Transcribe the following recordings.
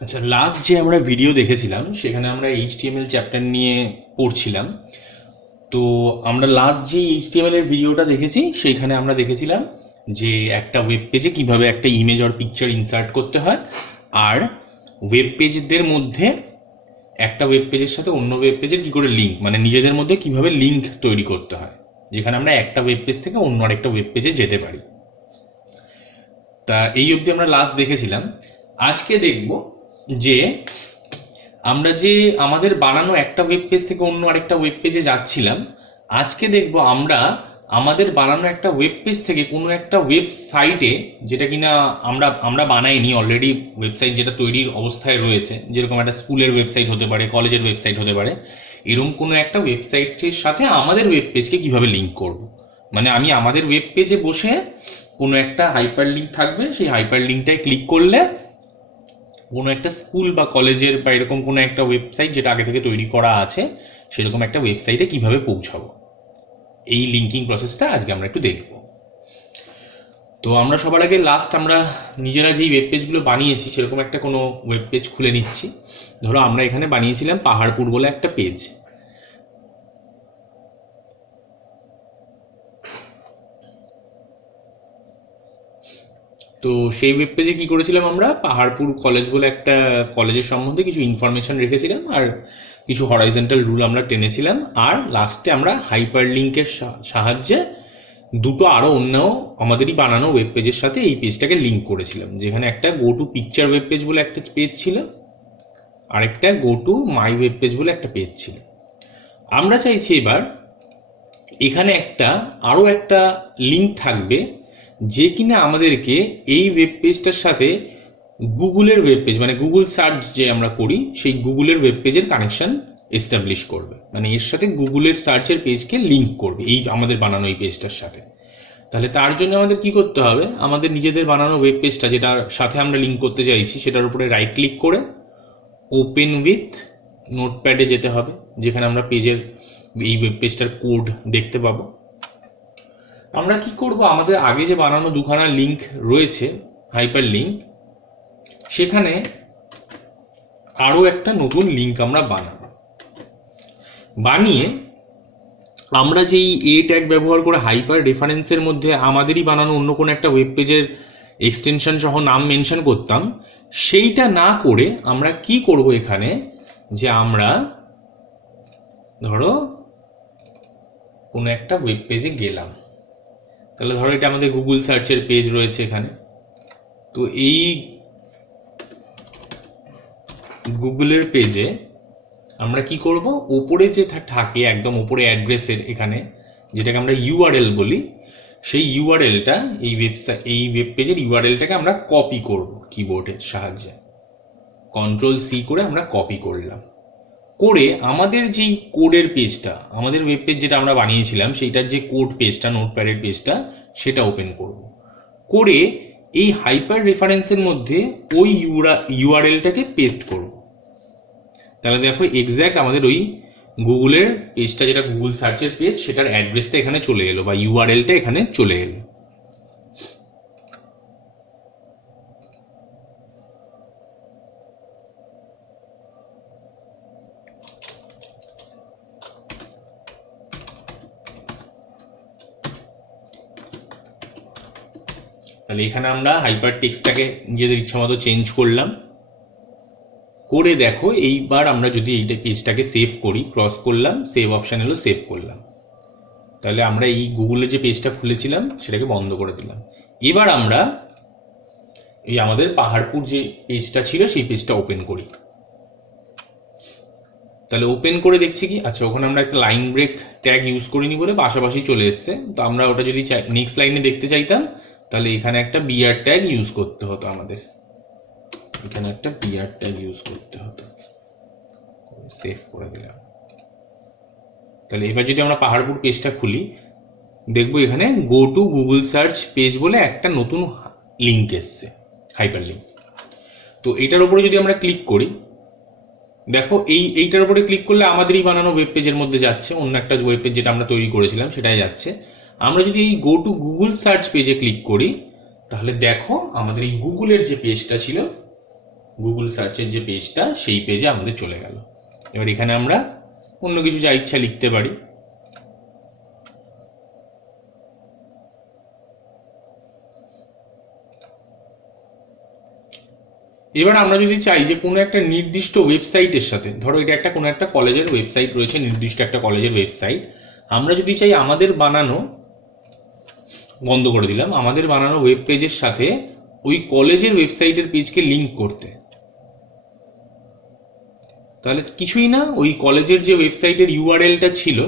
আচ্ছা, লাস্ট যে আমরা ভিডিও দেখেছিলাম সেখানে আমরা এইচটিএমএল চ্যাপ্টার নিয়ে পড়ছিলাম। তো আমরা লাস্ট যে এইচটিএমএল এর ভিডিওটা দেখেছি সেইখানে আমরা দেখেছিলাম যে একটা ওয়েব পেজে কিভাবে একটা ইমেজ অর পিকচার ইনসার্ট করতে হয়, আর ওয়েব পেজদের মধ্যে একটা ওয়েব পেজের সাথে অন্য ওয়েব পেজের কী করে লিঙ্ক, মানে নিজেদের মধ্যে কিভাবে লিঙ্ক তৈরি করতে হয়, যেখানে আমরা একটা ওয়েব পেজ থেকে অন্য আরেকটা ওয়েব পেজে যেতে পারি। তা এই অবধি আমরা লাস্ট দেখেছিলাম। আজকে দেখব যে আমরা যে আমাদের বানানো একটা ওয়েব পেজ থেকে অন্য আরেকটা ওয়েব পেজে যাচ্ছিলাম, আজকে দেখব আমরা আমাদের বানানো একটা ওয়েব পেজ থেকে কোনো একটা ওয়েবসাইটে, যেটা কিনা আমরা আমরা বানাইনি, অলরেডি ওয়েবসাইট যেটা তৈরির অবস্থায় রয়েছে, যেরকম একটা স্কুলের ওয়েবসাইট হতে পারে, কলেজের ওয়েবসাইট হতে পারে, এরকম কোনো একটা ওয়েবসাইটের সাথে আমাদের ওয়েব পেজকে কিভাবে লিঙ্ক করব। মানে আমি আমাদের ওয়েব পেজে বসে কোনো একটা হাইপার লিঙ্ক থাকবে, সেই হাইপার লিঙ্কটায় ক্লিক করলে কোনো একটা স্কুল বা কলেজের বা এরকম কোনো একটা ওয়েবসাইট যেটা আগে থেকে তৈরি করা আছে সেরকম একটা ওয়েবসাইটে কিভাবে পৌঁছাবো, এই লিঙ্কিং প্রসেসটা আজকে আমরা একটু দেখব। তো আমরা সবার আগে লাস্ট আমরা নিজেরা যেই ওয়েব পেজগুলো বানিয়েছি সেরকম একটা কোনো ওয়েব পেজ খুলে নিচ্ছি। ধরো আমরা এখানে বানিয়েছিলাম পাহাড়পুর বলে একটা পেজ। তো সেই ওয়েব পেজে কি করেছিলাম, আমরা পাহাড়পুর কলেজ বলে একটা কলেজের সম্বন্ধে কিছু ইনফরমেশন রেখেছিলাম, আর কিছু হরাইজন্টাল রুল আমরা টেনেছিলাম, আর লাস্টে আমরা হাইপার লিঙ্কের সাহায্যে দুটো আরও অন্য আমাদেরই বানানো ওয়েব পেজের সাথে এই পেজটাকে লিঙ্ক করেছিলাম, যেখানে একটা go to picture web page বলে একটা পেজ ছিল, আরেকটা go to my web page বলে একটা পেজ ছিল। আমরা চাইছি এবার এখানে আরও একটা লিঙ্ক থাকবে, যে কিনা আমাদেরকে এই ওয়েব পেজটার সাথে গুগলের ওয়েব পেজ, মানে গুগল সার্চ যে আমরা করি সেই গুগলের ওয়েব পেজের কানেকশন এস্টাবলিশ করবে, মানে এর সাথে গুগলের সার্চের পেজকে লিঙ্ক করবে এই আমাদের বানানো এই পেজটার সাথে। তাহলে তার জন্য আমাদের কি করতে হবে, আমাদের নিজেদের বানানো ওয়েব পেজটা যেটার সাথে আমরা লিঙ্ক করতে চাইছি সেটার উপরে রাইট ক্লিক করে ওপেন উইথ নোটপ্যাডে যেতে হবে, যেখানে আমরা পেজের এই ওয়েব পেজটার কোড দেখতে পাবো। আমরা কি করব, আমাদের আগে যে বানানো দুখানা লিঙ্ক রয়েছে হাইপার লিঙ্ক, সেখানে আরও একটা নতুন লিঙ্ক আমরা বানাবো। বানিয়ে আমরা যেই এ ট্যাগ ব্যবহার করে হাইপার রেফারেন্সের মধ্যে আমাদেরই বানানো অন্য কোনো একটা ওয়েব পেজের এক্সটেনশন সহ নাম মেনশন করতাম, সেইটা না করে আমরা কি করব এখানে, যে আমরা ধরো কোনো একটা ওয়েব পেজে গেলাম, তাহলে ধরো এটা আমাদের গুগল সার্চের পেজ রয়েছে এখানে। তো এই গুগলের পেজে আমরা কি করব, ওপরে যে থাকে একদম ওপরে অ্যাড্রেসের এখানে, যেটাকে আমরা ইউআরএল বলি, সেই ইউআরএলটা এই ওয়েব পেজের ইউআরএলটাকে আমরা কপি করব কিবোর্ডের সাহায্যে। কন্ট্রোল-C করে আমরা কপি করলাম, করে আমাদের যেই কোডের পেজটা, আমাদের ওয়েব পেজ যেটা আমরা বানিয়েছিলাম সেইটার যে কোড পেজটা, নোটপ্যাডের পেজটা, সেটা ওপেন করব। করে এই হাইপার রেফারেন্সের মধ্যে ওই ইউআরএলটাকে পেস্ট করব। তাহলে দেখো এক্স্যাক্ট আমাদের ওই গুগলের পেজটা, যেটা গুগল সার্চের পেজ, সেটার অ্যাড্রেসটা এখানে চলে এলো বা ইউআরএলটা এখানে চলে এলো। তাহলে এখানে আমরা হাইপার টেক্সটটাকে নিজেদের ইচ্ছা মতো চেঞ্জ করলাম, করে দেখো এইবার আমরা যদি এই পেজটাকে সেভ করি, ক্রস করলাম, সেভ অপশান এলো, সেভ করলাম, তাহলে আমরা এই গুগলের যে পেজটা খুলেছিলাম সেটাকে বন্ধ করে দিলাম। এবার আমরা এই আমাদের পাহাড়পুর যে পেজটা ছিল সেই পেজটা ওপেন করি। তাহলে ওপেন করে দেখছি কি, আচ্ছা ওখানে আমরা একটা লাইন ব্রেক ট্যাগ ইউজ করিনি বলে পাশাপাশি চলে এসছে। তো আমরা ওটা যদি নেক্সট লাইনে দেখতে চাইতাম তাহলে এখানে একটা বিআর ট্যাগ ইউজ করতে হতো আমাদের, এখানে একটা বিআর ট্যাগ ইউজ করতে হতো। সেভ করে দিলাম। তাহলে এবার যদি আমরা পাহাড়পুর পেজটা খুলি, দেখবো এখানে go to Google search page বলে একটা নতুন লিঙ্ক এসছে, হাইপার লিঙ্ক। তো এটার উপরে যদি আমরা ক্লিক করি, দেখো এইটার উপরে ক্লিক করলে আমাদেরই বানানো ওয়েব পেজের মধ্যে যাচ্ছে, অন্য একটা ওয়েব পেজ যেটা আমরা তৈরি করেছিলাম সেটাই যাচ্ছে। আমরা যদি এই গো টু গুগল সার্চ পেজে ক্লিক করি, তাহলে দেখো আমাদের এই গুগলের যে পেজটা ছিল গুগল সার্চের যে পেজটা সেই পেজে আমাদের চলে গেল। এবার এখানে আমরা অন্য কিছু যা ইচ্ছা লিখতে পারি। এবার আমরা যদি চাই যে কোনো একটা নির্দিষ্ট ওয়েবসাইটের সাথে, ধরো এটা একটা কোনো একটা কলেজের ওয়েবসাইট রয়েছে, নির্দিষ্ট একটা কলেজের ওয়েবসাইট, আমরা যদি চাই আমাদের বানানো, বন্ধ করে দিলাম, আমাদের বানানো ওয়েব পেজের সাথে ওই কলেজের ওয়েবসাইটের পেজকে লিঙ্ক করতে, তাহলে কিছুই না, ওই কলেজের যে ওয়েবসাইটের ইউআরএলটা ছিল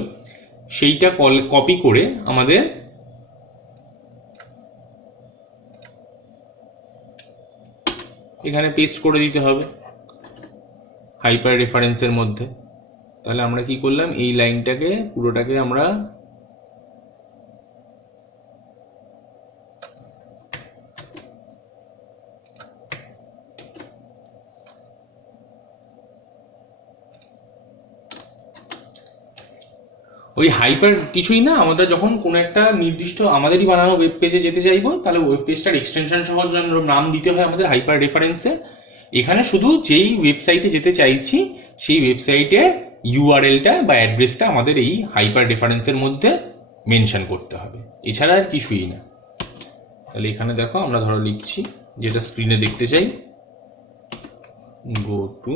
সেইটা কপি করে আমাদের এখানে পেস্ট করে দিতে হবে হাইপার রেফারেন্সের মধ্যে। তাহলে আমরা কি করলাম, এই লাইনটাকে পুরোটাকে আমরা ওই হাইপার কিছুই না, আমরা যখন কোনো একটা নির্দিষ্ট আমাদেরই বানানো ওয়েব পেজে যেতে চাইবো, তাহলে ওয়েব পেজটার এক্সটেনশন সহ নাম দিতে হয় আমাদের হাইপার রেফারেন্সে। এখানে শুধু যেই ওয়েবসাইটে যেতে চাইছি সেই ওয়েবসাইটের ইউআরএলটা বা অ্যাড্রেসটা আমাদের এই হাইপার রেফারেন্সের মধ্যে মেনশন করতে হবে, এছাড়া আর কিছুই না। তাহলে এখানে দেখো আমরা ধরো লিখছি যেটা স্ক্রিনে দেখতে চাই, গো টু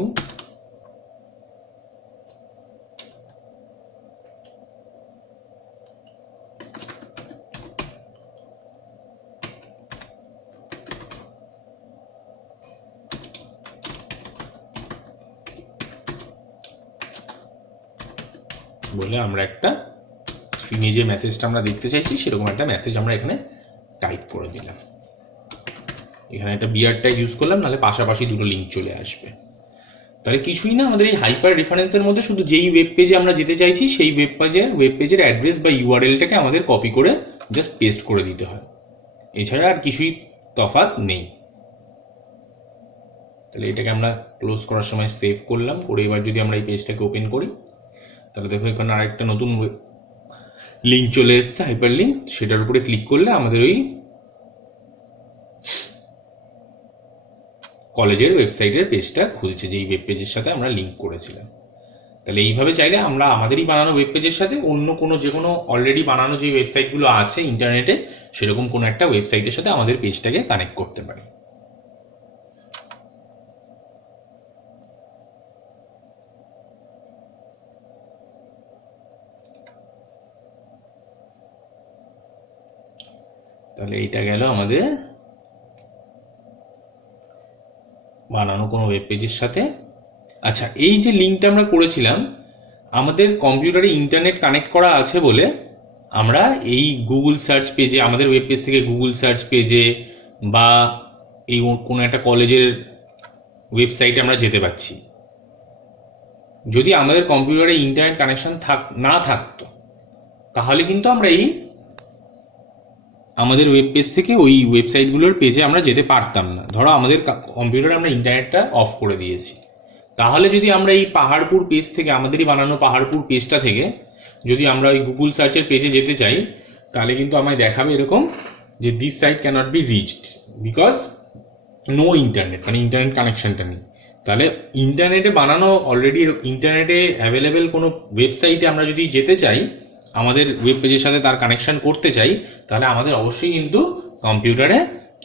বলে আমরা একটা স্ক্রিনে যে মেসেজটা আমরা দেখতে চাইছি সেরকম একটা মেসেজ আমরা এখানে টাইপ করে দিলাম। এখানে একটা বিআর ট্যাগ ইউজ করলাম, নাহলে পাশাপাশি দুটো লিঙ্ক চলে আসবে। তাহলে কিছুই না, আমাদের এই হাইপার রেফারেন্সের মধ্যে শুধু যেই ওয়েব পেজে আমরা যেতে চাইছি সেই ওয়েব পেজের অ্যাড্রেস বা ইউআরএলটাকে আমাদের কপি করে জাস্ট পেস্ট করে দিতে হয়, এছাড়া আর কিছুই তফাৎ নেই। তাহলে এটাকে আমরা ক্লোজ করার সময় সেভ করলাম, করে এবার যদি আমরা এই পেজটাকে ওপেন করি, তাহলে দেখো এখানে আরেকটা নতুন লিঙ্ক চলে এসছে, হাইপার লিঙ্ক। সেটার উপরে ক্লিক করলে আমাদের ওই কলেজের ওয়েবসাইটের পেজটা খুলছে, যেই ওয়েব পেজের সাথে আমরা লিঙ্ক করেছিলাম। তাহলে এইভাবে চাইলে আমরা আমাদেরই বানানো ওয়েব পেজের সাথে অন্য কোনো যে কোনো অলরেডি বানানো যে ওয়েবসাইটগুলো আছে ইন্টারনেটে, সেরকম কোনো একটা ওয়েবসাইটের সাথে আমাদের পেজটাকে কানেক্ট করতে পারি। তাহলে এইটা গেল আমাদের বানানো কোনো ওয়েব পেজের সাথে। আচ্ছা, এই যে লিঙ্কটা আমরা করেছিলাম, আমাদের কম্পিউটারে ইন্টারনেট কানেক্ট করা আছে বলে আমরা এই গুগল সার্চ পেজে, আমাদের ওয়েব পেজ থেকে গুগল সার্চ পেজে বা এই কোনো একটা কলেজের ওয়েবসাইটে আমরা যেতে পারছি। যদি আমাদের কম্পিউটারে ইন্টারনেট কানেকশন না থাকতো, তাহলে কিন্তু আমরা এই আমাদের ওয়েব পেজ থেকে ওই ওয়েবসাইটগুলোর পেজে আমরা যেতে পারতাম না। ধরো আমাদের কম্পিউটারে আমরা ইন্টারনেটটা অফ করে দিয়েছি, তাহলে যদি আমরা এই পাহাড়পুর পেজ থেকে, আমাদেরই বানানো পাহাড়পুর পেজটা থেকে যদি আমরা ওই গুগল সার্চের পেজে যেতে চাই, তাহলে কিন্তু আমায় দেখাবে এরকম যে this site cannot be reached because no internet, মানে ইন্টারনেট কানেকশনটা নেই। তাহলে ইন্টারনেটে বানানো অলরেডি ইন্টারনেটে অ্যাভেলেবেল কোনো ওয়েবসাইটে আমরা যদি যেতে চাই, আমাদের ওয়েব পেজের সাথে তার কানেকশন করতে চাই, তাহলে আমাদের অবশ্যই কিন্তু কম্পিউটারে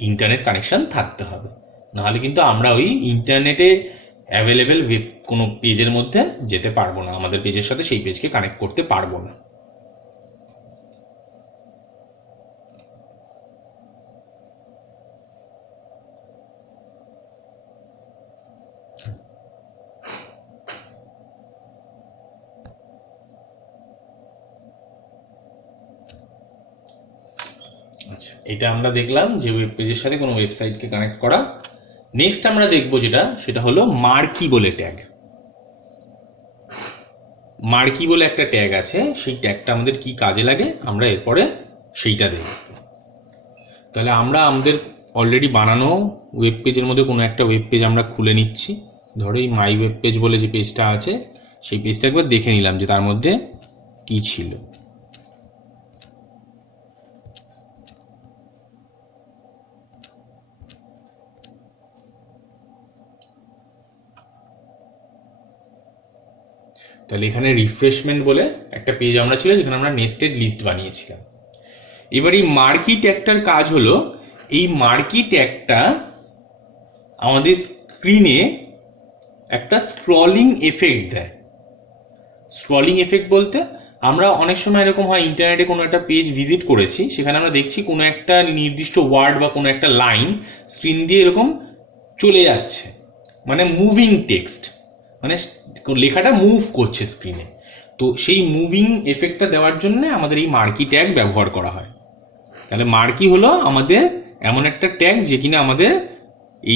ইন্টারনেট কানেকশন থাকতে হবে, নাহলে কিন্তু আমরা ওই ইন্টারনেটে অ্যাভেলেবেল ওয়েব কোনো পেজের মধ্যে যেতে পারবো না, আমাদের পেজের সাথে সেই পেজকে কানেক্ট করতে পারবো না। আচ্ছা, এটা আমরা দেখলাম যে ওয়েব পেজের সাথে কোনো ওয়েবসাইটকে কানেক্ট করা। নেক্সট আমরা দেখবো সেটা হলো মার্কি বলে ট্যাগ। মার্কি বলে একটা ট্যাগ আছে, সেই ট্যাগটা আমাদের কি কাজে লাগে আমরা এরপরে সেইটা দেখব। তাহলে আমরা আমাদের অলরেডি বানানো ওয়েব পেজের মধ্যে কোনো একটা ওয়েব পেজ আমরা খুলে নিচ্ছি। ধরো এই মাই ওয়েব পেজ বলে যে পেজটা আছে, সেই পেজটা একবার দেখে নিলাম যে তার মধ্যে কি ছিল। তাহলে এখানে রিফ্রেশমেন্ট বলে একটা পেজ আমরা ছিল যেখানে আমরা নেস্টেড লিস্ট বানিয়েছিলাম। এবার এই মার্কি ট্যাগটার কাজ হলো, এই মার্কি ট্যাগটা আমাদের স্ক্রিনে একটা স্ক্রলিং এফেক্ট দেয়। স্ক্রলিং এফেক্ট বলতে আমরা অনেক সময় এরকম হয়, ইন্টারনেটে কোনো একটা পেজ ভিজিট করেছি, সেখানে আমরা দেখছি কোনো একটা নির্দিষ্ট ওয়ার্ড বা কোনো একটা লাইন স্ক্রিন দিয়ে এরকম চলে যাচ্ছে, মানে মুভিং টেক্সট, মানে লেখাটা মুভ করছে স্ক্রিনে। তো সেই মুভিং এফেক্টটা দেওয়ার জন্য আমাদের এই মার্কি ট্যাগ ব্যবহার করা হয়। তাহলে মার্কি হলো আমাদের এমন একটা ট্যাগ যে কিনা আমাদের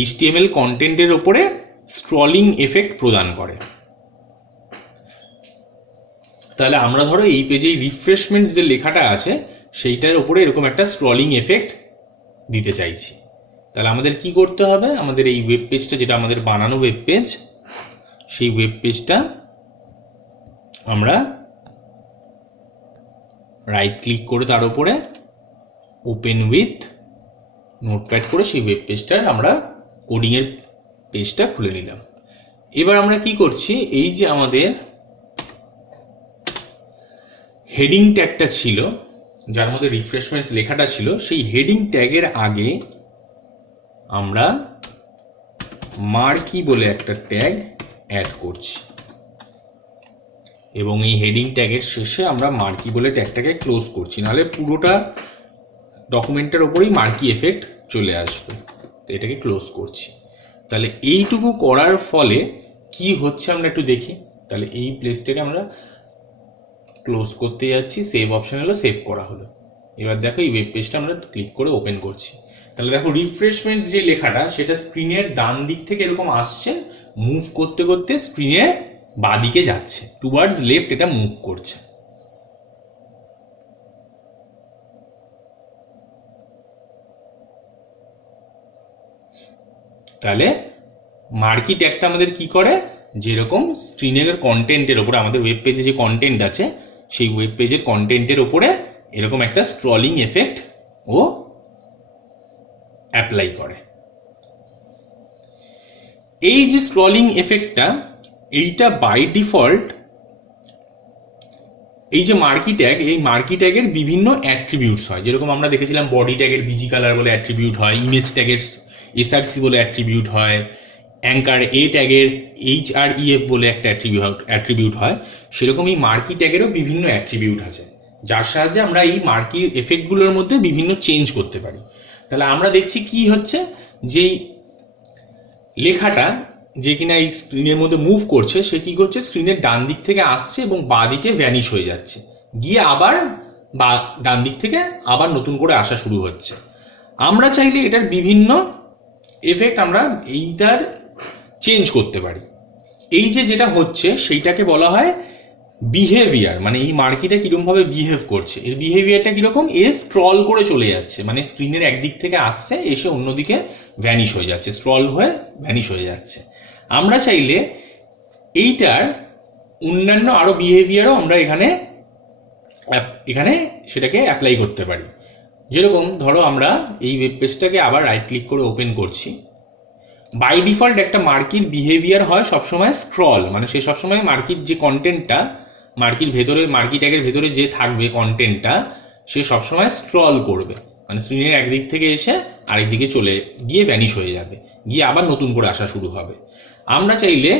HTML কন্টেন্টের ওপরে স্ক্রলিং এফেক্ট প্রদান করে। তাহলে আমরা ধরো এই পেজে রিফ্রেশমেন্টস যে লেখাটা আছে সেইটার ওপরে এরকম একটা স্ক্রলিং এফেক্ট দিতে চাইছি। তাহলে আমাদের কি করতে হবে, আমাদের এই ওয়েব পেজটা যেটা আমাদের বানানো ওয়েব পেজ, সেই ওয়েব পেজটা আমরা রাইট ক্লিক করে তার উপরে ওপেন উইথ নোটপ্যাড করে সেই ওয়েব পেজটার আমরা কোডিংয়ের পেজটা খুলে নিলাম। এবার আমরা কি করছি, এই যে আমাদের হেডিং ট্যাগটা ছিল যার মধ্যে রিফ্রেশমেন্টস লেখাটা ছিল, সেই হেডিং ট্যাগের আগে আমরা মার্কি বলে একটা ট্যাগ অ্যাড করছি এবং এই হেডিং ট্যাগের শেষে আমরা মার্কি বলে ট্যাগটাকে ক্লোজ করছি, নাহলে পুরোটা ডকুমেন্টের ওপরেই মার্কি এফেক্ট চলে আসবে। তো এটাকে ক্লোজ করছি। তাহলে এইটুকু করার ফলে কি হচ্ছে আমরা একটু দেখি। তাহলে এই প্লেসটাকে আমরা ক্লোজ করতে যাচ্ছি, সেভ অপশন হলো, সেভ করা হলো। এবার দেখো এই ওয়েব পেজটা আমরা ক্লিক করে ওপেন করছি। তাহলে দেখো রিফ্রেশমেন্টস যে লেখাটা সেটা স্ক্রিনের ডান দিক থেকে এরকম আসছে, মুভ করতে করতে স্ক্রিনের বাঁদিকে যাচ্ছে, টুয়ার্ডস লেফট এটা মুভ করছে। তাহলে মার্কি ট্যাগটা আমাদের কি করে, যেরকম স্ক্রিনের কন্টেন্টের ওপরে আমাদের ওয়েব পেজে যে কন্টেন্ট আছে সেই ওয়েব পেজের কন্টেন্টের ওপরে এরকম একটা স্ক্রলিং এফেক্ট ও অ্যাপ্লাই করে। এই যে স্ক্রলিং এফেক্টটা, এইটা বাই ডিফল্ট এই যে মার্কি ট্যাগ, এই মার্কি ট্যাগের বিভিন্ন অ্যাট্রিবিউটস হয়। যেরকম আমরা দেখেছিলাম বডি ট্যাগের বিজি কালার বলে অ্যাট্রিবিউট হয়, ইমেজ ট্যাগের SRC বলে অ্যাট্রিবিউট হয়, অ্যাঙ্কার এ ট্যাগের HREF বলে একটা অ্যাট্রিবিউট হয়। সেরকম এই মার্কি ট্যাগেরও বিভিন্ন অ্যাট্রিবিউট আছে, যার সাহায্যে আমরা এই মার্কি এফেক্টগুলোর মধ্যে বিভিন্ন চেঞ্জ করতে পারি। তাহলে আমরা দেখছি কি হচ্ছে, যেই লেখাটা যে কিনা এই স্ক্রিনের মধ্যে মুভ করছে সে কি করছে, স্ক্রিনের ডান দিক থেকে আসছে এবং বাঁ দিকে ভ্যানিশ হয়ে যাচ্ছে, গিয়ে আবার ডান দিক থেকে আবার নতুন করে আসা শুরু হচ্ছে। আমরা চাইলে এটার বিভিন্ন এফেক্ট আমরা এইটার চেঞ্জ করতে পারি। এই যে যেটা হচ্ছে সেইটাকে বলা হয় বিহেভিয়ার, মানে এই মার্কিটা কিরকম ভাবে বিহেভ করছে, এর বিহেভিয়ারটা কিরকম, এ স্ক্রল করে চলে যাচ্ছে, মানে স্ক্রিনের একদিক থেকে আসছে এসে অন্যদিকে ভ্যানিশ হয়ে যাচ্ছে, স্ক্রল হয়ে ভ্যানিশ হয়ে যাচ্ছে। আমরা চাইলে এইটার অন্যান্য আরো বিহেভিয়ারও আমরা এখানে সেটাকে অ্যাপ্লাই করতে পারি। যেরকম ধরো আমরা এই ওয়েব পেজটাকে আবার রাইট ক্লিক করে ওপেন করছি। বাই ডিফল্ট একটা মার্কির বিহেভিয়ার হয় সবসময় স্ক্রল, মানে সে সবসময় মার্কির যে কন্টেন্টটা মার্কির ভেতরে, মার্কি ট্যাগের ভেতরে যে থাকবে কন্টেন্টটা, সে সবসময় স্ক্রল করবে, মানে স্ক্রিনের একদিক থেকে এসে আরেক দিকে চলে গিয়ে ভ্যানিশ হয়ে যাবে, গিয়ে আবার নতুন করে আসা শুরু হবে। আমরা চাইলে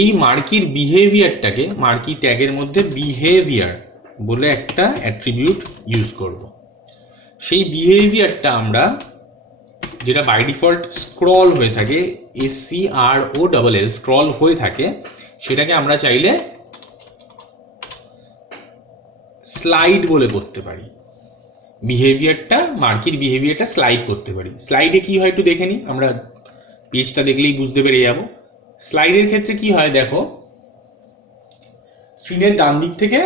এই মার্কির বিহেভিয়ারটাকে মার্কি ট্যাগের মধ্যে বিহেভিয়ার বলে একটা অ্যাট্রিবিউট ইউজ করব। সেই বিহেভিয়ারটা আমরা, যেটা বাই ডিফল্ট স্ক্রল হয়ে থাকে, SCROLL স্ক্রল হয়ে থাকে, সেটাকে আমরা চাইলে স্লাইড বলে করতে পারি। বিহেভিয়ারটা, মার্কির বিহেভিয়ারটা স্লাইড করতে পারি। স্লাইডে কি হয় একটু দেখে নিই, আমরা পেজটা দেখলেই বুঝতে পেরে যাব। স্লাইডের ক্ষেত্রে কি হয় দেখো, স্ক্রিনের ডান দিক থেকে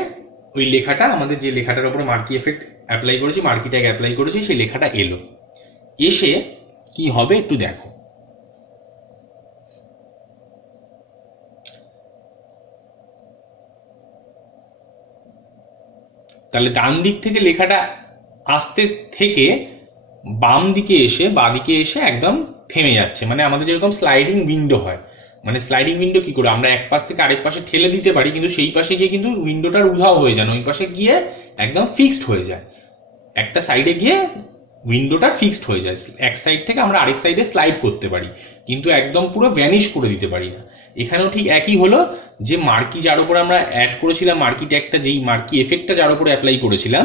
ওই লেখাটা, আমাদের যে লেখাটার উপরে মার্কি এফেক্ট অ্যাপ্লাই করেছি, মার্কি ট্যাগ অ্যাপ্লাই করেছি, সেই লেখাটা এলো, এসে কি হবে একটু দেখো। তাহলে ডান দিক থেকে লেখাটা আসতে থেকে বাম দিকে এসে, বাঁ দিকে এসে একদম থেমে যাচ্ছে, মানে আমাদের যেরকম স্লাইডিং উইন্ডো হয়, মানে স্লাইডিং উইন্ডো কি করে আমরা এক পাশ থেকে আরেক পাশে ঠেলে দিতে পারি, কিন্তু সেই পাশে গিয়ে কিন্তু উইন্ডোটার উধাও হয়ে যায় না, ওই পাশে গিয়ে একদম ফিক্সড হয়ে যায়, একটা সাইডে গিয়ে উইন্ডোটা ফিক্সড হয়ে যায়, এক সাইড থেকে আমরা আরেক সাইডে স্লাইড করতে পারি, কিন্তু একদম পুরো ভ্যানিশ করে দিতে পারি না। এখানেও ঠিক একই হলো, যে মার্কি যার উপরে আমরা অ্যাড করেছিলাম, মার্কি ট্যাগটা, যেই মার্কি এফেক্টটা যার উপরে অ্যাপ্লাই করেছিলাম,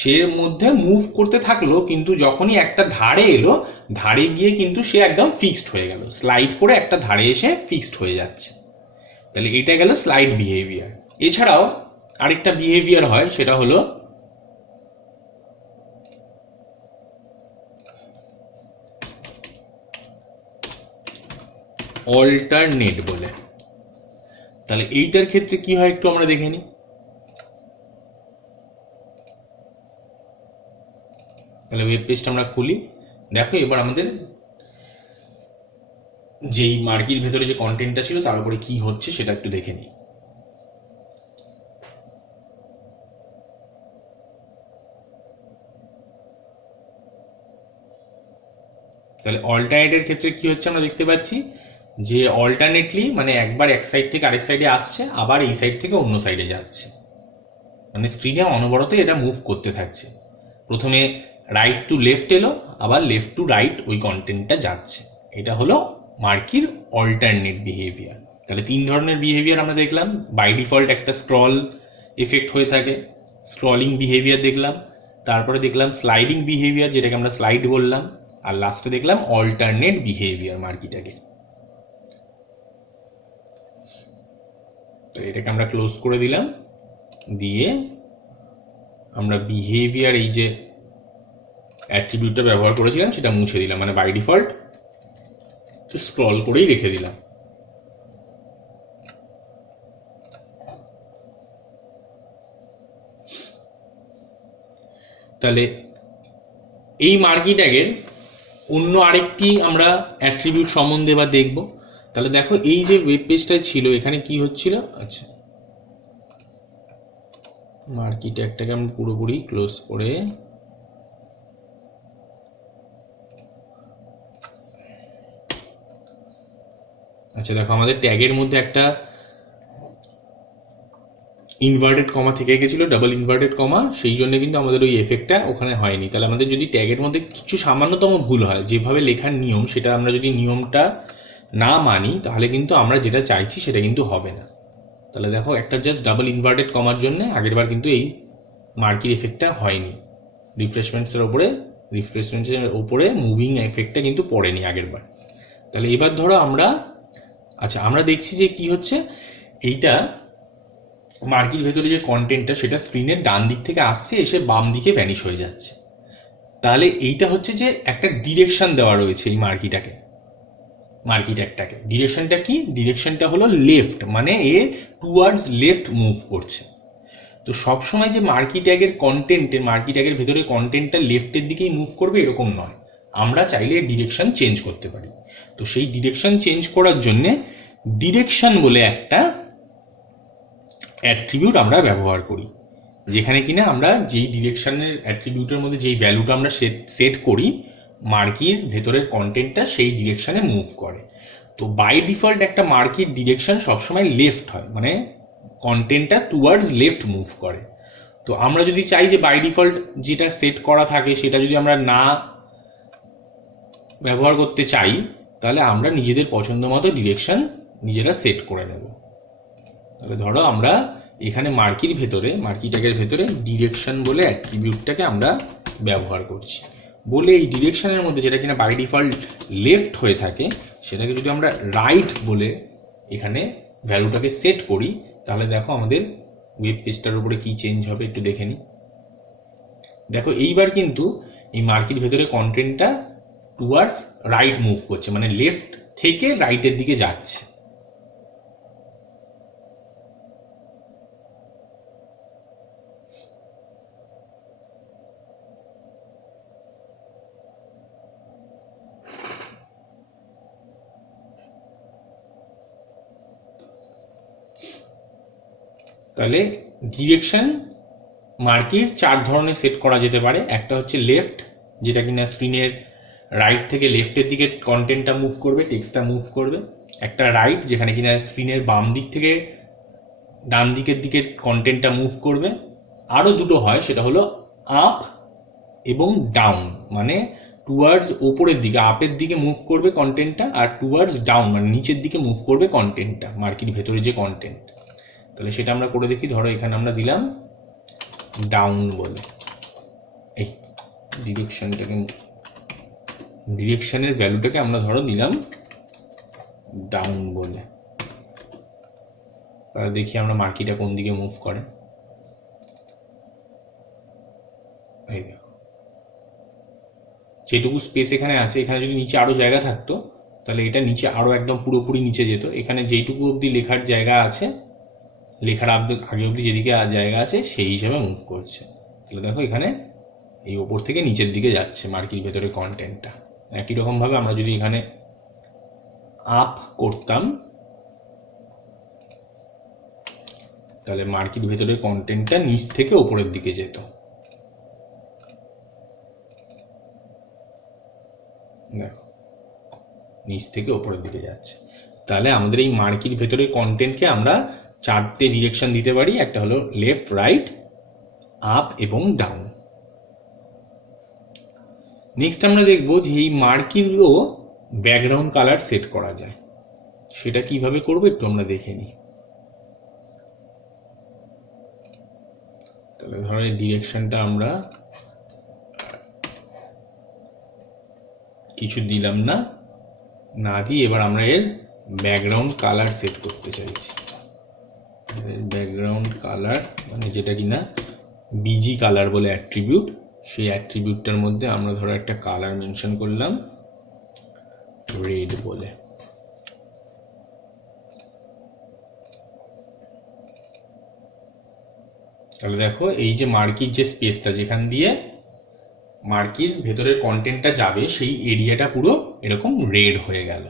সের মধ্যে মুভ করতে থাকলো, কিন্তু যখনই একটা ধারে এলো, ধারে গিয়ে কিন্তু সে একদম ফিক্সড হয়ে গেল, স্লাইড করে একটা ধারে এসে ফিক্সড হয়ে যাচ্ছে। তাহলে এটা গেল স্লাইড বিহেভিয়ার। এছাড়াও আরেকটা বিহেভিয়ার হয়, সেটা হলো অল্টারনেট বলে। তাহলে এইটার ক্ষেত্রে কি হয় একটু আমরা দেখে নিই। তাহলে ওয়েব পেজটা আমরা খুলি, দেখো এবার আমাদের যেই মার্কির ভেতরে যে কন্টেন্টটা ছিল তার উপরে কি হচ্ছে সেটা একটু দেখে নিই। তাহলে অল্টারনেটের ক্ষেত্রে কি হচ্ছে আমরা দেখতে পাচ্ছি, যে অল্টারনেটলি মানে একবার এক সাইড থেকে আরেক সাইডে আসছে, আবার এই সাইড থেকে অন্য সাইডে যাচ্ছে, মানে স্ক্রিনে অনবরত এটা মুভ করতে থাকছে। প্রথমে রাইট টু লেফট এলো, আবার লেফট টু রাইট ওই কন্টেন্টটা যাচ্ছে। এটা হলো মার্কির অল্টারনেট বিহেভিয়ার। তাহলে তিন ধরনের বিহেভিয়ার আমরা দেখলাম। বাই ডিফল্ট একটা স্ক্রল এফেক্ট হয়ে থাকে, স্ক্রলিং বিহেভিয়ার দেখলাম, তারপরে দেখলাম স্লাইডিং বিহেভিয়ার, যেটাকে আমরা স্লাইড বললাম, আর লাস্টে দেখলাম অল্টারনেট বিহেভিয়ার মার্কিটাকে। তো এটাকে আমরা ক্লোজ করে দিলাম, দিয়ে আমরা বিহেভিয়ার এই যে অ্যাট্রিবিউটটা ব্যবহার করেছিলাম সেটা মুছে দিলাম, মানে বাই ডিফল্ট স্ক্রল করেই রেখে দিলাম। তাহলে এই মার্কি ট্যাগের অন্য আরেকটি আমরা অ্যাট্রিবিউট সম্বন্ধে এবার দেখব। তাহলে দেখো এই যে ওয়েব পেজটা ছিল, এখানে কি হচ্ছিল, আচ্ছা মার্কি ট্যাগটাকে আমরা পুরোপুরি ক্লোজ করে আচ্ছা দেখো আমাদের ট্যাগের মধ্যে একটা ইনভার্টেড কমা থেকে গেছিল, ডাবল ইনভার্টেড কমা, সেই জন্য কিন্তু আমাদের ওই এফেক্টটা ওখানে হয়নি। তাহলে আমাদের যদি ট্যাগের মধ্যে কিছু সামান্যতম ভুল হয়, যেভাবে লেখার নিয়ম, সেটা আমরা যদি নিয়মটা না মানি, তাহলে কিন্তু আমরা যেটা চাইছি সেটা কিন্তু হবে না। তাহলে দেখো একটা জাস্ট ডাবল ইনভার্টেড কমার জন্য আগেরবার কিন্তু এই মার্কির এফেক্টটা হয়নি, রিফ্রেশমেন্টসের ওপরে মুভিং এফেক্টটা কিন্তু পড়েনি আগেরবার। তাহলে এবার ধরো আমরা আমরা দেখছি যে কি হচ্ছে, এইটা মার্কির ভেতরে যে কন্টেন্টটা সেটা স্ক্রিনের ডান দিক থেকে আসছে, এসে বাম দিকে ভ্যানিশ হয়ে যাচ্ছে। তাহলে এইটা হচ্ছে যে একটা ডিরেকশন দেওয়া রয়েছে এই মার্কি ট্যাগটাকে। ডিরেকশনটা কি? ডিরেকশনটা হলো লেফট, মানে এ টুয়ার্ডস লেফট মুভ করছে। তো সবসময় যে মার্কি ট্যাগের ভেতরে কন্টেন্টটা লেফটের দিকেই মুভ করবে এরকম নয়, আমরা চাইলে ডিরেকশন চেঞ্জ করতে পারি। তো সেই ডিরেকশন চেঞ্জ করার জন্যে ডিরেকশন বলে একটা অ্যাট্রিবিউট আমরা ব্যবহার করি, যেখানে কিনা আমরা যেই ডিরেকশনের অ্যাট্রিবিউটের মধ্যে যেই ভ্যালুটা আমরা সেট করি, মার্কির ভেতরের কন্টেন্টটা সেই ডিরেকশনে মুভ করে। তো বাই ডিফল্ট একটা মার্কির ডিরেকশন সবসময় লেফট হয়, মানে কন্টেন্টটা টুয়ার্ডস লেফট মুভ করে। তো আমরা যদি চাই যে বাই ডিফল্ট যেটা সেট করা থাকে সেটা যদি আমরা না ব্যবহার করতে চাই, তাহলে আমরা নিজেদের পছন্দ মতো ডিরেকশন নিজেরা সেট করে নেব। তাহলে ধরো আমরা এখানে মার্কি ট্যাগের ভেতরে ডিরেকশন বলে অ্যাট্রিবিউটটাকে আমরা ব্যবহার করছি বলে, এই ডিরেকশনের মধ্যে যেটা কিনা বাই ডিফল্ট লেফট হয়ে থাকে, সেটাকে যদি আমরা রাইট বলে এখানে ভ্যালুটাকে সেট করি, তাহলে দেখো আমাদের ওয়েব পেজটার উপরে কি চেঞ্জ হবে একটু দেখে নিই। দেখো এইবার কিন্তু এই মার্কির ভেতরে কন্টেন্টটা টুয়ার্ডস রাইট মুভ করছে, মানে লেফট থেকে রাইটের দিকে যাচ্ছে। তাহলে ডিরেকশন মার্কির চার ধরনের সেট করা যেতে পারে। একটা হচ্ছে লেফট, যেটা কিনা স্ক্রিনের রাইট থেকে লেফটের দিকে কন্টেন্টটা মুভ করবে, টেক্সটটা মুভ করবে। একটা রাইট যেখানে কিনা স্ক্রিনের বাম দিক থেকে ডান দিকের দিকে কন্টেন্টটা মুভ করবে। আরও দুটো হয়, সেটা হলো আপ এবং ডাউন, মানে টুয়ার্ডস ওপরের দিকে আপের দিকে মুভ করবে কন্টেন্টটা, আর টুয়ার্ডস ডাউন মানে নিচের দিকে মুভ করবে কন্টেন্টটা, মার্কির ভেতরে যে কন্টেন্ট। তাহলে সেটা আমরা করে দেখি। ধরো এখানে আমরা দিলাম ডাউন বলে, এই ডিরেকশনের ভ্যালুটাকে আমরা ধরো দিলাম ডাউন বলে। তাহলে দেখি আমরা মার্কিটা কোন দিকে মুভ করে। এই দেখো, যেটুকু স্পেস এখানে আছে, এখানে যদি নিচে আরো জায়গা থাকতো তাহলে এটা নিচে আরো একদম পুরোপুরি নিচে যেত। এখানে যেইটুকু অবধি লেখার জায়গা আছে, লেখার আগে অবধি যেদিকে জায়গা আছে সেই হিসাবে মুভ করছে। তাহলে দেখো এখানে এই ওপর থেকে নিচের দিকে যাচ্ছে মার্কির ভেতরে কন্টেন্টটা। একই রকম ভাবে আমরা যদি এখানে আপ করতাম তাহলে মার্কির ভেতরে কন্টেন্টটা নিচ থেকে ওপরের দিকে যেত। দেখো নিচ থেকে ওপরের দিকে যাচ্ছে। তাহলে আমাদের এই মার্কির ভেতরে কন্টেন্টকে আমরা চারটে ডিরেকশন দিতে পারি। একটা হলো লেফট, রাইট, আপ এবং ডাউন। নেক্সট আমরা দেখব যে এই মার্কিরগুলো ব্যাকগ্রাউন্ড কালার সেট করা যায়। সেটা কিভাবে করবো একটু আমরা দেখে নিই। তাহলে ধরো এই ডিরেকশনটা আমরা কিছু দিলাম না দিয়ে এবার আমরা এর ব্যাকগ্রাউন্ড কালার সেট করতে চাইছি। ব্যাকগ্রাউন্ড কালার মানে যেটা কিনা বিজি কালার বলে অ্যাট্রিবিউট, সেই অ্যাট্রিবিউটটার মধ্যে আমরা ধরো একটা কালার মেনশন করলাম রেড বলে। তাহলে দেখো এই যে মার্কির যে স্পেসটা যেখান দিয়ে মার্কির ভেতরের কন্টেন্টটা যাবে সেই এরিয়াটা পুরো এরকম রেড হয়ে গেল।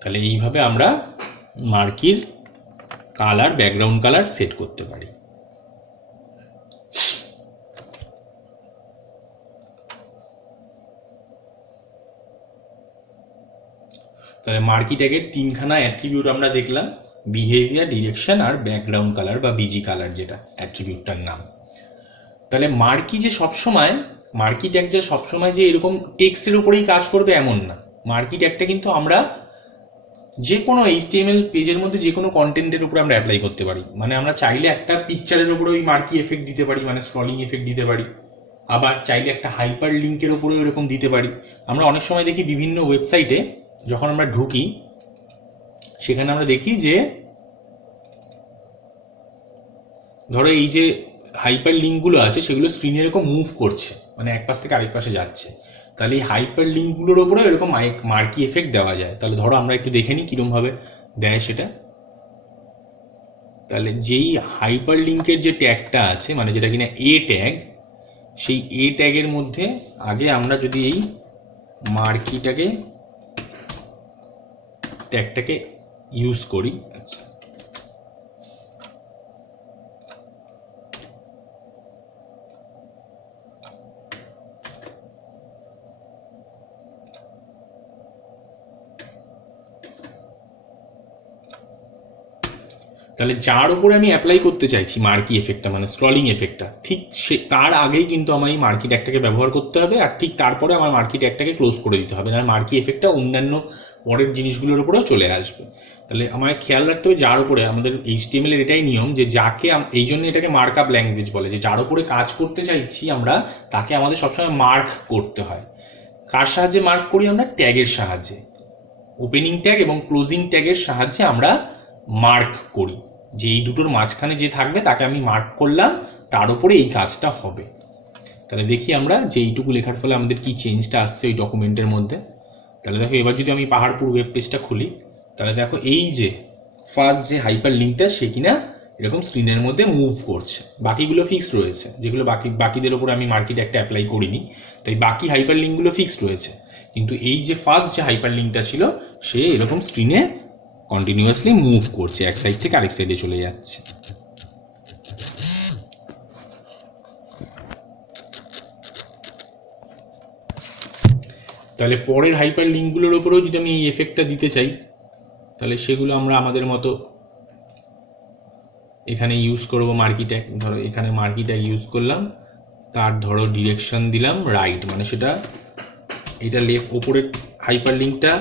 তাহলে এইভাবে আমরা মার্কির কালার, ব্যাকগ্রাউন্ড কালার সেট করতে পারি। তাহলে মার্কি ট্যাগের তিনখানা অ্যাট্রিবিউট আমরা দেখলাম, বিহেভিয়ার, ডিরেকশন আর ব্যাকগ্রাউন্ড কালার বা বিজি কালার যেটা অ্যাট্রিবিউটটার নাম। তাহলে মার্কি ট্যাগ যে সবসময় যে এরকম টেক্সটের উপরেই কাজ করবে এমন না। মার্কি ট্যাগটা কিন্তু আমরা যে কোনো HTML পেজের মধ্যে যে কোনো কন্টেন্টের উপরে আমরা অ্যাপ্লাই করতে পারি। মানে আমরা চাইলে একটা পিকচারের উপরে ওই মার্কি এফেক্ট দিতে পারি, মানে স্ক্রলিং এফেক্ট দিতে পারি। আবার চাইলে একটা হাইপার লিঙ্কের উপরেও এরকম দিতে পারি। আমরা অনেক সময় দেখি বিভিন্ন ওয়েবসাইটে যখন আমরা ঢুকি সেখানে আমরা দেখি যে ধরো এই যে হাইপার লিঙ্কগুলো আছে সেগুলো স্ক্রিনে এরকম মুভ করছে, মানে এক পাশ থেকে আরেক পাশে যাচ্ছে। তাহলে এই হাইপার লিঙ্কগুলোর উপরে এরকম মার্কি এফেক্ট দেওয়া যায়। তাহলে ধরো আমরা একটু দেখে নিই কিরকম ভাবে দেয় সেটা। তাহলে যেই হাইপার লিঙ্কের যে ট্যাগটা আছে, মানে যেটা কিনা এ ট্যাগ, সেই এ ট্যাগের মধ্যে আগে আমরা যদি এই মার্কিটাকে ট্যাগটাকে ইউজ করি, আচ্ছা তাহলে যার উপরে আমি অ্যাপ্লাই করতে চাইছি মার্কি এফেক্টটা, মানে স্ক্রলিং এফেক্টটা, ঠিক তার আগেই কিন্তু আমার এই মার্কি ট্যাগটাকে ব্যবহার করতে হবে, আর ঠিক তারপরে আমার মার্কি ট্যাগটাকে ক্লোজ করে দিতে হবে, আর মার্কি এফেক্টটা অন্যান্য পরের জিনিসগুলোর উপরেও চলে আসবে। তাহলে আমায় খেয়াল রাখতে হবে যার উপরে আমাদের HTML এর এটাই নিয়ম যে যাকে, এই জন্য এটাকে মার্ক আপ ল্যাঙ্গুয়েজ বলে, যে যার উপরে কাজ করতে চাইছি আমরা তাকে আমাদের সবসময় মার্ক করতে হয়। কার সাহায্যে মার্ক করি আমরা? ট্যাগের সাহায্যে। ওপেনিং ট্যাগ এবং ক্লোজিং ট্যাগের সাহায্যে আমরা মার্ক করি, যে এই দুটোর মাঝখানে যে থাকবে তাকে আমি মার্ক করলাম, তার উপরে এই কাজটা হবে। তাহলে দেখি আমরা যে এইটুকু লেখার ফলে আমাদের কি চেঞ্জটা আসছে ওই ডকুমেন্টের মধ্যে। তাহলে দেখো এবার যদি আমি পাহাড়পুর ওয়েব পেজটা খুলি, তাহলে দেখো এই যে ফার্স্ট যে হাইপার লিঙ্কটা সে কিনা এরকম স্ক্রিনের মধ্যে মুভ করছে, বাকিগুলো ফিক্সড রয়েছে, যেগুলো বাকিদের উপরে আমি মার্কি ট্যাগটা অ্যাপ্লাই করিনি, তাই বাকি হাইপার লিঙ্কগুলো ফিক্সড রয়েছে। কিন্তু এই যে ফার্স্ট যে হাইপার লিঙ্কটা ছিল সে এরকম স্ক্রিনে কন্টিনিউয়াসলি মুভ করছে, এক সাইড থেকে আরেক সাইডে চলে যাচ্ছে। তাহলে পরের হাইপার লিঙ্কগুলোর ওপরেও যদি আমি এই এফেক্টটা দিতে চাই, তাহলে সেগুলো আমরা আমাদের মতো এখানে ইউজ করব। মার্কি ট্যাগ, ধরো এখানে মার্কি ট্যাগ ইউজ করলাম, তার ধরো ডিরেকশন দিলাম রাইট, মানে সেটা এটা লেফট, ওপরের হাইপার লিঙ্কটা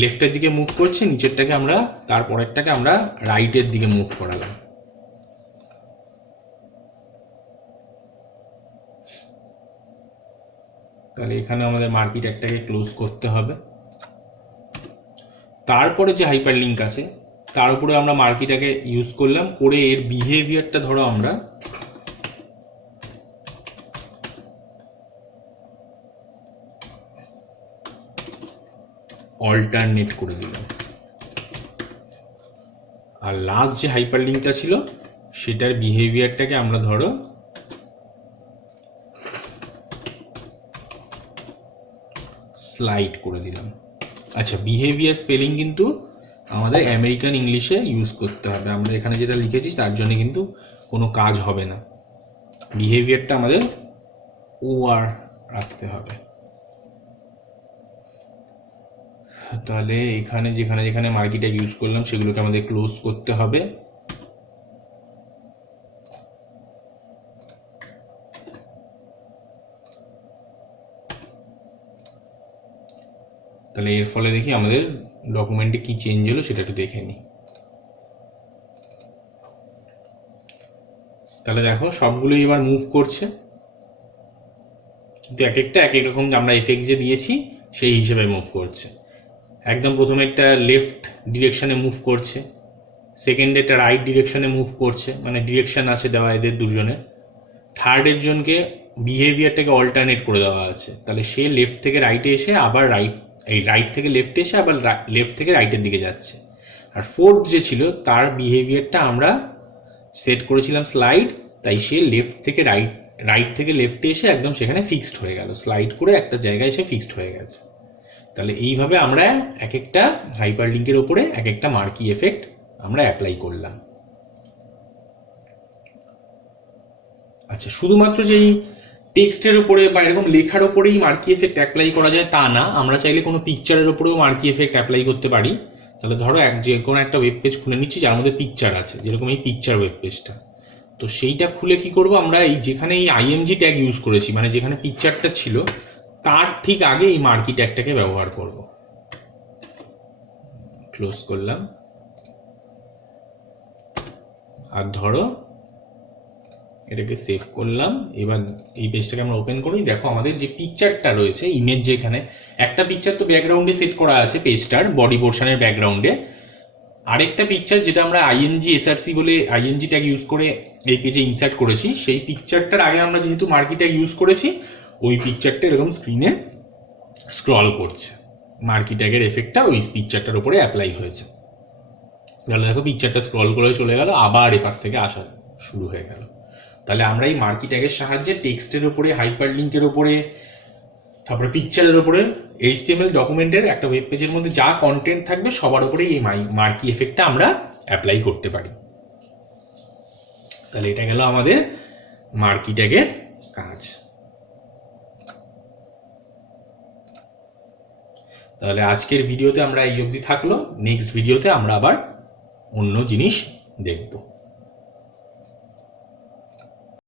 লেফটের দিকে মুভ করছে, নিচেরটাকে আমরা, তারপরেরটাকে আমরা রাইটের দিকে মুভ করালাম। তাহলে এখানে আমাদের মার্কি ট্যাগটাকে ক্লোজ করতে হবে। তারপরে যে হাইপার লিঙ্ক আছে তার উপরে আমরা মার্কিটাকে ইউজ করলাম, করে এর বিহেভিয়ারটা ধরো আমরা অল্টারনেট করে দিলাম। আর লাস্ট যে হাইপার লিঙ্কটা ছিল সেটার বিহেভিয়ারটাকে আমরা ধরো স্লাইড করে দিলাম। আচ্ছা, বিহেভিয়ার স্পেলিং কিন্তু আমাদের আমেরিকান ইংলিশে ইউজ করতে হবে। আমরা এখানে যেটা লিখেছি তার জন্য কিন্তু কোনো কাজ হবে না, বিহেভিয়ারটা আমাদের ওআর রাখতে হবে। তাহলে এখানে যেখানে যেখানে মার্কিটা ইউজ করলাম সেগুলোকে আমাদের ক্লোজ করতে হবে। তাহলে এর ফলে দেখি আমাদের ডকুমেন্টে কি চেঞ্জ হলো সেটা একটু দেখে নিই। তাহলে দেখো সবগুলোই এবার মুভ করছে, কিন্তু এক একটা এক এক রকম আমরা এফেক্ট যে দিয়েছি সেই হিসেবে মুভ করছে। একদম প্রথমে একটা লেফট ডিরেকশনে মুভ করছে, সেকেন্ডে একটা রাইট ডিরেকশনে মুভ করছে, মানে ডিরেকশন আছে দেওয়া এদের দুজনের। থার্ডের জনকে বিহেভিয়ারটাকে অল্টারনেট করে দেওয়া আছে, তাহলে সে লেফট থেকে রাইটে এসে আবার রাইট থেকে লেফটে এসে আবার লেফট থেকে রাইটের দিকে যাচ্ছে। আর ফোর্থ যে ছিল তার বিহেভিয়ারটা আমরা সেট করেছিলাম স্লাইড, তাই সে লেফট থেকে রাইট থেকে লেফটে এসে একদম সেখানে ফিক্সড হয়ে গেল, স্লাইড করে একটা জায়গায় এসে ফিক্সড হয়ে গেছে। তাহলে এইভাবে আমরা এক একটা হাইপার লিঙ্কের উপরে এক একটা মার্কি এফেক্ট আমরা অ্যাপ্লাই করলাম। আচ্ছা, শুধুমাত্র যে এই টেক্সটের উপরে বা এরকম লেখার উপরেই মার্কি এফেক্ট অ্যাপ্লাই করা যায় তা না, আমরা চাইলে কোনো পিকচারের উপরেও মার্কি এফেক্ট অ্যাপ্লাই করতে পারি। তাহলে ধরো যে কোনো একটা ওয়েব পেজ খুলে নিচ্ছি যার মধ্যে পিকচার আছে, যেরকম এই পিকচার ওয়েব পেজটা, তো সেইটা খুলে কি করব, আমরা এই যেখানে এই আইএমজি ট্যাগ ইউজ করেছি, মানে যেখানে পিকচারটা ছিল তার ঠিক আগে এই মার্কি ট্যাগটাকে ব্যবহার করব। ক্লোজ করলাম। আর ধরো এটাকে সেভ করলাম। এবার এই পেজটাকে আমরা ওপেন করি। দেখো আমাদের যে পিকচারটা রয়েছে, ইমেজ, যেখানে একটা পিকচার তো ব্যাকগ্রাউন্ডে সেট করা আছে পেজটার বডি পোর্শনের ব্যাকগ্রাউন্ডে, আরেকটা পিকচার যেটা আমরা আইএনজি এসআরসি বলে আইএনজি ট্যাগ ইউজ করে এই পেজে ইনসার্ট করেছি, সেই পিকচারটার আগে আমরা যেহেতু মার্কি ট্যাগ ইউজ করেছি, ওই পিকচারটা এরকম স্ক্রিনে স্ক্রল করছে, মার্কি ট্যাগের এফেক্টটা ওই পিকচারটার উপরে অ্যাপ্লাই হয়েছে। তাহলে দেখো পিকচারটা স্ক্রল করে চলে গেল, আবার এপাশ থেকে আসা শুরু হয়ে গেল। তাহলে আমরা এই মার্কি ট্যাগের সাহায্যে টেক্সটের উপরে, হাইপার লিঙ্কের উপরে, তারপরে পিকচারের উপরে, এইচটিএমএল ডকুমেন্টের একটা ওয়েব পেজের মধ্যে যা কন্টেন্ট থাকবে সবার উপরে এই মার্কি এফেক্টটা আমরা অ্যাপ্লাই করতে পারি। তাহলে এটা গেল আমাদের মার্কি ট্যাগের কাজ। তাহলে আজকের ভিডিওতে আমরা এই অবধি থাকলো, নেক্সট ভিডিওতে আমরা আবার অন্য জিনিস দেখব।